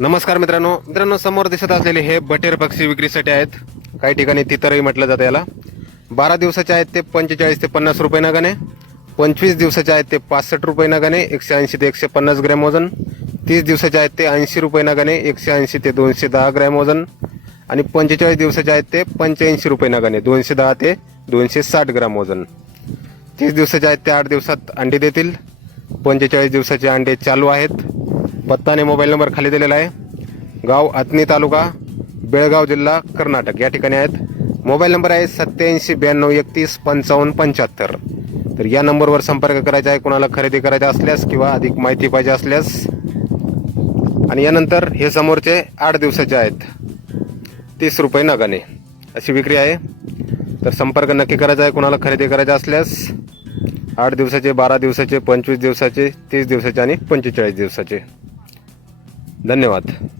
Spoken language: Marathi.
नमस्कार मित्रांनो. मित्रांनो समोर दिसत असलेले हे बटेर पक्षी विक्रीसाठी आहेत. काही ठिकाणी तितरही म्हटलं जातं याला. बारा दिवसाचे आहेत ते पंचेचाळीस ते पन्नास रुपये नगाने पंचवीस दिवसाचे आहेत ते पासष्ट रुपये नगाने एकशे ऐंशी ते एकशे पन्नास ग्रॅम वजन. तीस दिवसाचे आहेत ते ऐंशी रुपये नगाने एकशे ऐंशी ते दोनशे दहा ग्रॅम वजन. आणि पंचेचाळीस दिवसाचे आहेत ते पंच्याऐंशी रुपये नगाने दोनशे दहा ते दोनशे साठ ग्रॅम वजन. तीस दिवसाचे आहेत ते आठ दिवसात अंडे देतील. पंचेचाळीस दिवसाचे अंडे चालू आहेत. पत्ता आणि मोबाईल नंबर खाली दिलेला आहे. गाव आतनी तालुका बेळगाव जिल्हा कर्नाटक. या ठिकाणी आहेत. मोबाईल नंबर आहे सत्याऐंशी ब्याण्णव एकतीस पंचावन्न पंच्याहत्तर. तर या नंबरवर संपर्क करायचा आहे. कोणाला खरेदी करायचा असल्यास किंवा अधिक माहिती पाहिजे असल्यास. आणि यानंतर हे समोरचे आठ दिवसाचे आहेत. तीस रुपये नगाने. अशी विक्री आहे. तर संपर्क नक्की करायचा आहे. कोणाला खरेदी करायचा असल्यास. आठ दिवसाचे बारा दिवसाचे पंचवीस दिवसाचे तीस दिवसाचे आणि पंचेचाळीस दिवसाचे. धन्यवाद.